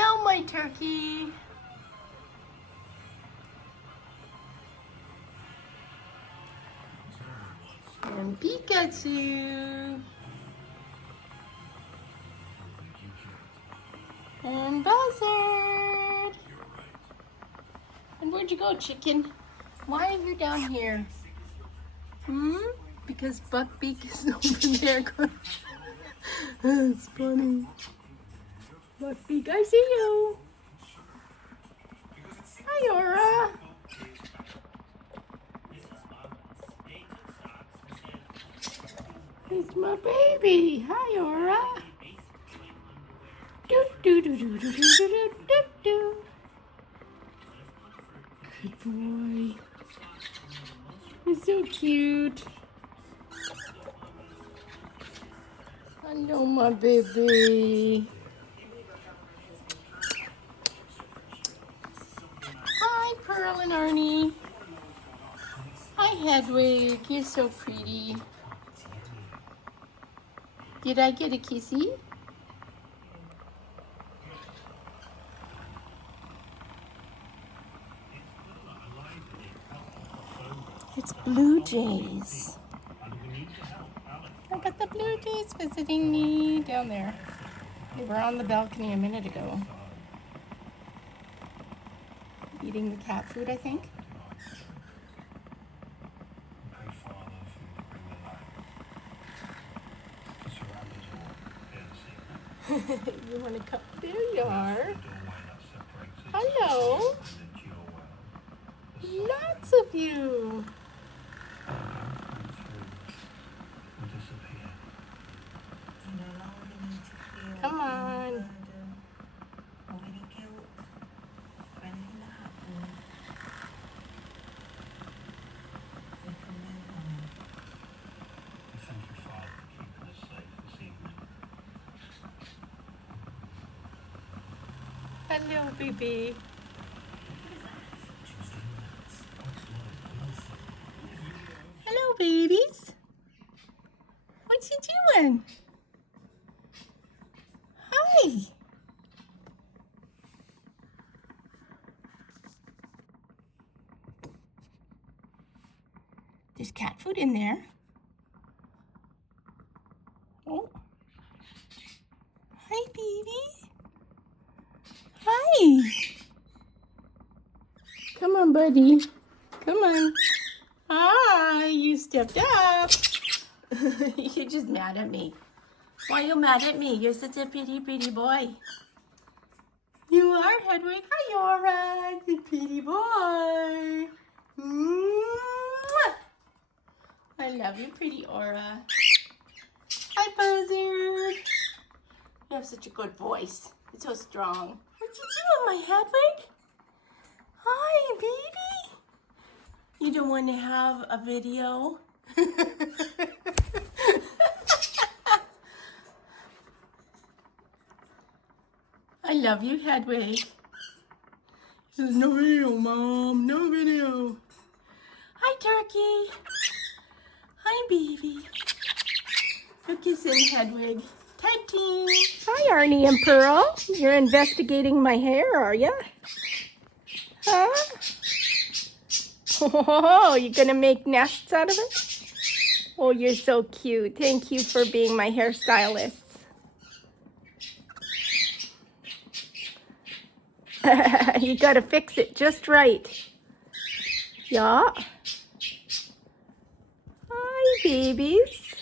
Hello, my turkey. And Pikachu. And Buzzard. And where'd you go, chicken? Why are you down here? Because Buckbeak is over there. That's funny. Buckbeak, I see you. Hi, Aura. It's my baby. Hi, Aura. Do do do do do do do do do. Good boy. He's so cute. Hello, my baby. Hi, Pearl and Arnie. Hi, Hedwig. You're so pretty. Did I get a kissy? It's Blue Jays. I got the Blue Jays visiting me down there. They were on the balcony a minute ago. Eating the cat food, I think. You want to come? There you are. Hello. Lots of you. Come on. Hello, baby. Hello, babies. What's he doing? Hi. There's cat food in there. Oh. Hi, baby. Hi. Come on, buddy. Come on. Hi, you stepped up. You're just mad at me. Why are you mad at me? You're such a pretty, pretty boy. You are, Hedwig. Hi, Aura. You pretty boy. Mwah. I love you, pretty Aura. Hi, Buzzard. You have such a good voice. It's so strong. What you doing, my Hedwig? Hi, baby. You don't want to have a video? I love you, Hedwig. He says, no video, Mom. No video. Hi, Turkey. Hi, baby. Look, kiss in, Hedwig. Tag team. Hi, Arnie and Pearl. You're investigating my hair, are you? Huh? Oh, you're gonna make nests out of it? Oh, you're so cute. Thank you for being my hairstylist. You gotta fix it just right. Yeah. Hi, babies.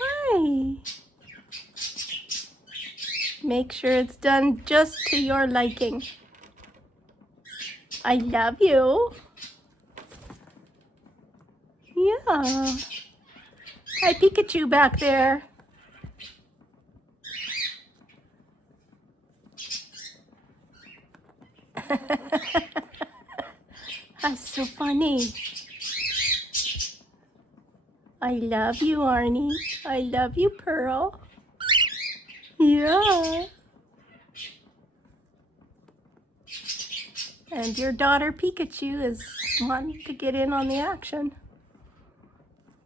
Hi. Make sure it's done just to your liking. I love you. Yeah. Hi, Pikachu back there. That's so funny. I love you, Arnie. I love you, Pearl. Yeah. And your daughter Pikachu is wanting to get in on the action.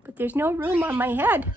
But there's no room on my head.